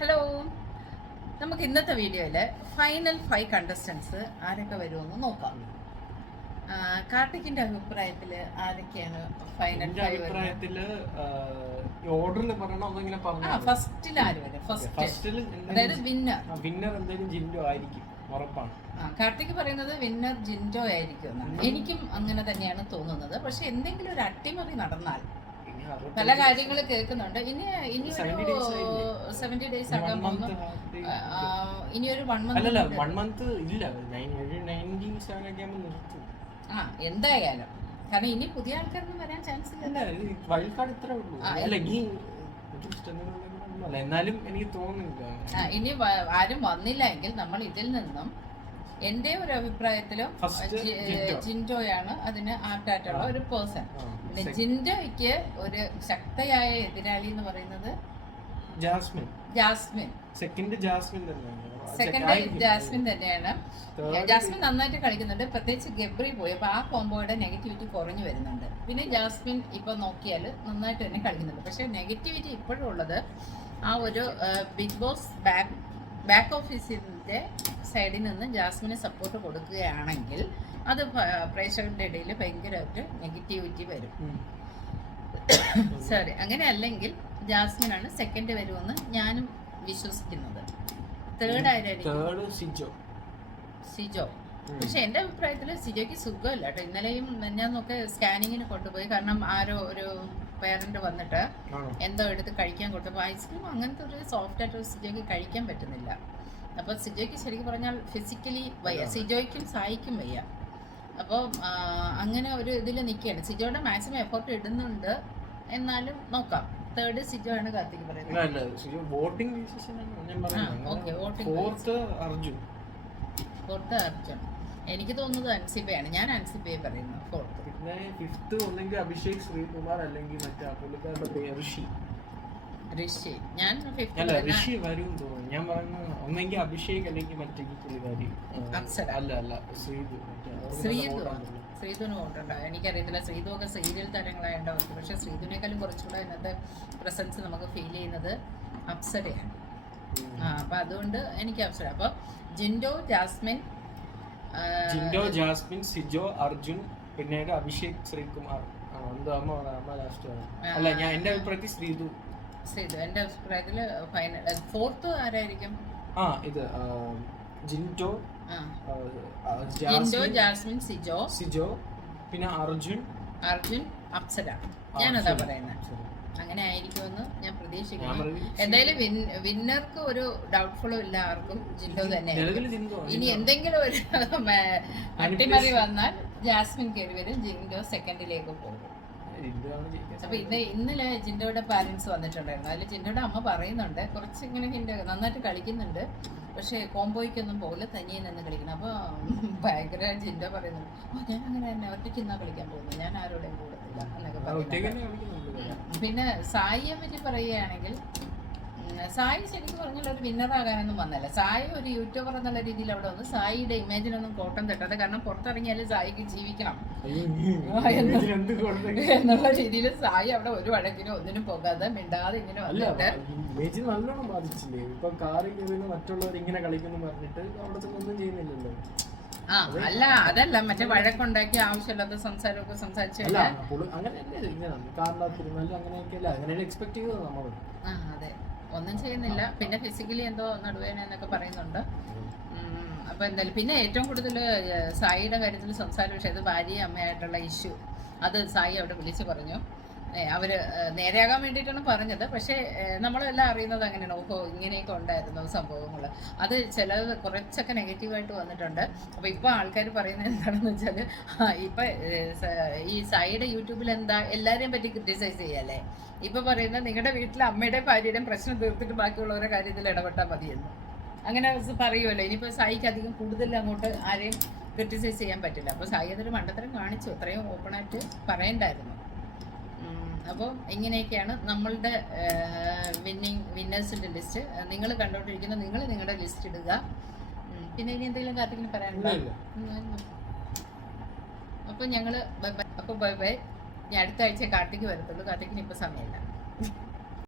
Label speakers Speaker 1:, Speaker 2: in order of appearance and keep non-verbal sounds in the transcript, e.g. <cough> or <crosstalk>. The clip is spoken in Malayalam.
Speaker 1: ഹലോ നമുക്ക് ഇന്നത്തെ വീഡിയോയിൽ ഫൈനൽ ഫൈവ് കണ്ടസ്റ്റൻസ് ആരൊക്കെ വരുമെന്ന് നോക്കാം. കാർത്തിക്കിന്റെ അഭിപ്രായത്തിൽ ആരൊക്കെയാണ് ഫൈനൽ
Speaker 2: അഭിപ്രായത്തിൽ
Speaker 1: ഫൈവ് വരുന്നത്
Speaker 2: അഭിപ്രായത്തിൽ ഓർഡറിൽ പറയണോ
Speaker 1: ആ
Speaker 2: പറഞ്ഞു
Speaker 1: ഫസ്റ്റിൽ ആര് വരും? ഫസ്റ്റ്
Speaker 2: ഫസ്റ്റിൽ
Speaker 1: അതായത് വിന്നർ
Speaker 2: വിന്നർ എന്തായാലും ജിൻഡോ ആയിരിക്കും ഉറപ്പാണ്.
Speaker 1: ആ കാർത്തിക് പറയുന്നത് വിന്നർ ജിൻഡോ ആയിരിക്കും എന്നാണ്. എനിക്കും അങ്ങനെ തന്നെയാണ് തോന്നുന്നത്. പക്ഷെ എന്തെങ്കിലും ഒരു അട്ടിമറി നടന്നാൽ പല കാര്യങ്ങൾ കേൾക്കുന്നുണ്ട്. ഇനി ഇനി
Speaker 2: 70 days ആയില്ലേ?
Speaker 1: സെവന്റി ഡേയ്സ് ആക്കാൻ പോകുന്നു. ഇനി ഒരു വൺ
Speaker 2: അല്ലല്ല
Speaker 1: മന്ത്
Speaker 2: വൺ മന്ത് ഇല്ല. നയൻ- ഒരു നയന്റി സെവൻ ഒക്കെ ആകുമ്പോൾ നിർത്തും.
Speaker 1: ആ എന്തായാലും. കാരണം ഇനി പുതിയ ആൾക്കാരൊന്നും വരാൻ ചാൻസ് ഇല്ല.
Speaker 2: അല്ല വൈൽഡ് കാർഡ് ഇത്രേ ഉള്ളൂ. അല്ല ഇനി ഒരു ഇഷ്ടം അല്ല എന്നാലും എനിക്ക് തോന്നുന്നില്ല.
Speaker 1: ഇനി ആരും വന്നില്ല എങ്കിൽ നമ്മൾ ഇതിൽ നിന്നും എന്റെ ഒരു അഭിപ്രായത്തിലും. ജിൻഡോയാണ് അതിന് ആപ്റ്റായിട്ടുള്ള ഒരു പേഴ്സൺ ജിൻഡോയ്ക്ക് ഒരു ശക്തയായ എതിരാളി എന്ന് പറയുന്നത്
Speaker 2: ജാസ്മിൻ.
Speaker 1: ജാസ്മിൻ.
Speaker 2: സെക്കൻഡ് ജാസ്മിൻ തന്നെയാണ്.
Speaker 1: സെക്കൻഡ്. ജാസ്മിൻ തന്നെയാണ്. ജാസ്മിൻ നന്നായിട്ട് കളിക്കുന്നുണ്ട്. പ്രത്യേകിച്ച് ഗബ്രി പോയി. അപ്പൊ ആ കോംബോയുടെ നെഗറ്റിവിറ്റി കുറഞ്ഞു വരുന്നുണ്ട്. പിന്നെ ജാസ്മിൻ ഇപ്പൊ നോക്കിയാൽ നന്നായിട്ട് തന്നെ കളിക്കുന്നുണ്ട്. പക്ഷെ നെഗറ്റിവിറ്റി ഇപ്പോഴും ഉള്ളത് ആ ഒരു ബിഗ് ബോസ് ബാക്ക് ബാക്ക് ഓഫീസിന്റെ സൈഡിൽ നിന്ന് ജാസ്മിന് സപ്പോർട്ട് കൊടുക്കുകയാണെങ്കിൽ അത് പ്രേക്ഷകരുടെ ഇടയിൽ ഭയങ്കരമായിട്ട് നെഗറ്റിവിറ്റി വരും. സോറി അങ്ങനെ അല്ലെങ്കിൽ ജാസ്മിനാണ് സെക്കൻഡ് വരുമെന്ന് ഞാനും വിശ്വസിക്കുന്നത്. തേർഡ് ആരായിരിക്കും?
Speaker 2: സിജോ.
Speaker 1: സിജോ. പക്ഷെ എന്റെ അഭിപ്രായത്തിൽ സിജോയ്ക്ക് സുഖമില്ല കേട്ടോ. ഇന്നലെയും ഞാൻ നോക്കെ സ്കാനിങ്ങിന് കൊണ്ടുപോയി. കാരണം ആരോ ഒരു പേരന്റ് വന്നിട്ട് എന്തോ എടുത്ത് കഴിക്കാൻ കൊടുത്തപ്പോൾ ഐസ്ക്രീം അങ്ങനത്തെ ഒരു സോഫ്റ്റ് ആയിട്ട് സിജോയ്ക്ക് കഴിക്കാൻ പറ്റുന്നില്ല. അപ്പോൾ സിജോയ്ക്ക് ശരിക്കും പറഞ്ഞാൽ ഫിസിക്കലി വയ്യ. സിജോയ്ക്കും സായിക്കും വയ്യ. അപ്പോൾ അങ്ങനെ ഒരു ഇതിൽ നിൽക്കുകയാണ് സിജോയുടെ മാക്സിമം എഫോർട്ട് ഇടുന്നുണ്ട്. എന്നാലും നോക്കാം. തേർഡ് സിജോ ആണ് കാർത്തിക് പറയുന്നത്.
Speaker 2: Voting fourth
Speaker 1: fourth Arjun. എനിക്ക് തോന്നുന്നത് അൻസിബയാണ്. ഞാൻ അൻസിബയെ പറയുന്നു.
Speaker 2: പിന്നെ ഫിഫ്ത്ത് ഒന്നെങ്കിൽ അഭിഷേക് ശ്രീകുമാർ അല്ലെങ്കിൽ മറ്റേ പുള്ളിക്കാരുടെ പേര് ഋഷി.
Speaker 1: ഋഷി. ഞാൻ
Speaker 2: അല്ല ഋഷി വരും തോന്നുന്നു. ഞാൻ പറയുന്നത് ഒന്നെങ്കിൽ അഭിഷേക് അല്ലെങ്കിൽ മറ്റേ പുള്ളിക്കാരി
Speaker 1: അപ്സര.
Speaker 2: അല്ല അല്ല ശ്രീതു
Speaker 1: ശ്രീതു
Speaker 2: നല്ല vote ഉണ്ടല്ലോ.
Speaker 1: ശ്രീധുന് വോട്ടുണ്ടോ. എനിക്കറിയത്തില്ല ശ്രീധു ഒക്കെ സീരിയൽ താരങ്ങളായതുകൊണ്ട് അവർക്ക് പക്ഷെ ശ്രീതുവിനേക്കാളും കുറച്ചുകൂടെ ഇന്നത്തെ പ്രസൻസ് നമുക്ക് ഫീൽ ചെയ്യുന്നത് അപ്സരയാണ്. ആ അപ്പം അതുകൊണ്ട് എനിക്ക് അപ്സര. അപ്പോൾ ജിൻഡോ ജാസ്മിൻ
Speaker 2: ജിൻഡോ ജാസ്മിൻ സിജോ അർജുൻ പിന്നീട് അഭിഷേക് ശ്രീകുമാർ. ആണോ? എന്തോ അമ്മ അമ്മ ലാസ്റ്റ് അല്ല ഞാൻ എന്റെ അഭിപ്രായത്തിൽ ശ്രീതു.
Speaker 1: ശ്രീധു എന്റെ അഭിപ്രായത്തിൽ ഫൈനൽ ഫോർത്ത് ആരായിരിക്കും?
Speaker 2: ആ ഇത് ജിൻഡോ
Speaker 1: ജിൻഡോ
Speaker 2: ജാസ്മിൻ
Speaker 1: സിജോ.
Speaker 2: സിജോ പിന്നെ അർജുൻ.
Speaker 1: അർജുൻ അപ്സര. ഞാനതാ പറയുന്നത്. അങ്ങനെ ആയിരിക്കുമെന്ന് ഞാൻ പ്രതീക്ഷിക്കുന്നു. എന്തായാലും വിന്നർക്ക് ഒരു ഡൗട്ട്ഫുള്ളും ഇല്ല ആർക്കും. ജിൻഡോ തന്നെ. ഇനി എന്തെങ്കിലും ഒരു <laughs> അട്ടിമറി വന്നാൽ ജാസ്മിൻ കയറി വരും ജിൻഡോ സെക്കൻഡിലേക്ക് പോകും. അപ്പൊ ഇന്ന് ഇന്നലെ ജിൻഡോയുടെ പാരന്റ്സ് വന്നിട്ടുണ്ടായിരുന്നു. അതിൽ ജിൻഡോയുടെ അമ്മ പറയുന്നുണ്ട് കുറച്ച് ഇങ്ങനെ ഹിൻഡ് നന്നായിട്ട് കളിക്കുന്നുണ്ട് പക്ഷേ കോംബോയ്ക്കൊന്നും പോകില്ല തനിയെ നിന്ന് കളിക്കണം അപ്പൊ ഭയങ്കര ജിൻഡോ പറയുന്നുണ്ട് ഓ ഞാൻ അങ്ങനെ തന്നെ ഒറ്റയ്ക്ക് ഇന്നാ കളിക്കാൻ പോകുന്നു ഞാൻ ആരോടെയും കൂടത്തില്ല എന്നൊക്കെ
Speaker 2: ആ, ഒറ്റയ്ക്ക്
Speaker 1: പറയുന്നുണ്ട്
Speaker 2: തന്നെ കളിക്കുന്നുണ്ട്
Speaker 1: പിന്നെ സായിയെ പറ്റി പറയുകയാണെങ്കിൽ സായി ശരിക്കും പറഞ്ഞാൽ ഒരു വിന്നറാകാനൊന്നും വന്നല്ല സായി ഒരു യൂട്യൂബർ എന്നുള്ള രീതിയിൽ അവിടെ വന്നു സായിയുടെ ഇമേജിനൊന്നും കോട്ടം തട്ടാതെ കാരണം പുറത്തിറങ്ങിയാലും സായിക്ക് ജീവിക്കണം? എന്നുള്ള രീതിയിൽ സായി അവിടെ ഒരു വഴക്കിനും ഒന്നിനും പോകാതെ മിണ്ടാതെ ഇങ്ങനെ വന്നിട്ട്
Speaker 2: ഇമേജ് നല്ലോണം ബാധിച്ചില്ലേ? ഇപ്പൊ കാറിൽ മറ്റുള്ളവർ ഇങ്ങനെ കളിക്കുന്നു പറഞ്ഞിട്ട് അവിടെ ഒന്നും ചെയ്യുന്നില്ലല്ലോ.
Speaker 1: അല്ല അതല്ല മറ്റേ വഴക്കുണ്ടാക്കി ആവശ്യമില്ലാത്ത സംസാരമൊക്കെ സംസാരിച്ചു അതെ. ഒന്നും ചെയ്യുന്നില്ല. പിന്നെ ഫിസിക്കലി എന്തോ നടുവേന എന്നൊക്കെ പറയുന്നുണ്ട്. അപ്പൊ എന്തായാലും പിന്നെ ഏറ്റവും കൂടുതൽ സായിയുടെ കാര്യത്തിൽ സംസാരം വിഷയം അത് ഭാര്യ അമ്മയായിട്ടുള്ള ഇഷ്യൂ അത് സായി അവിടെ വിളിച്ചു പറഞ്ഞു. ഏ, നേരെയാകാൻ വേണ്ടിയിട്ടാണ് പറഞ്ഞത്. പക്ഷേ നമ്മളെല്ലാം അറിയുന്നത് അങ്ങനെയാണ്. ഓഹോ ഇങ്ങനെയൊക്കെ ഉണ്ടായിരുന്നു സംഭവങ്ങൾ അത് ചിലത് കുറച്ചൊക്കെ നെഗറ്റീവായിട്ട് വന്നിട്ടുണ്ട്. അപ്പോൾ ഇപ്പോൾ ആൾക്കാർ പറയുന്നത് എന്താണെന്ന് വെച്ചാൽ ഇപ്പം ഈ സൈഡ് യൂട്യൂബിൽ എന്താ എല്ലാവരെയും പറ്റി ക്രിറ്റിസൈസ് ചെയ്യല്ലേ? ഇപ്പൊ പറയുന്നത് നിങ്ങളുടെ വീട്ടിലെ അമ്മയുടെയും ഭാര്യയുടെയും പ്രശ്നം തീർത്തിട്ട് ബാക്കിയുള്ളവരുടെ കാര്യത്തിൽ ഇടപെട്ടാൽ മതിയെന്ന്. അങ്ങനെ പറയുമല്ലോ ഇനിയിപ്പോൾ സായിക്ക് അധികം കൂടുതൽ അങ്ങോട്ട് ആരെയും ക്രിറ്റിസൈസ് ചെയ്യാൻ പറ്റില്ല. അപ്പോൾ സായി അതൊരു മണ്ടത്തരം കാണിച്ചു. അത്രയും ഓപ്പണായിട്ട് പറയണ്ടായിരുന്നു. അപ്പോൾ ഇങ്ങനെയൊക്കെയാണ് നമ്മളുടെ വിന്നിങ് വിന്നേഴ്സിന്റെ ലിസ്റ്റ് നിങ്ങൾ കണ്ടുകൊണ്ടിരിക്കുന്ന നിങ്ങൾ നിങ്ങളുടെ ലിസ്റ്റ് ഇടുക. പിന്നെ ഇനി എന്തെങ്കിലും കാര്യത്തിന് പറയാനുണ്ടോ. അപ്പോൾ ഞങ്ങൾ ബൈ അപ്പോൾ ബൈ ബൈ. ഞാൻ അടുത്ത ആഴ്ച കാർത്തിക്ക് വരത്തുള്ളൂ കാർത്തിക്കിന് ഇപ്പോൾ സമയമില്ല.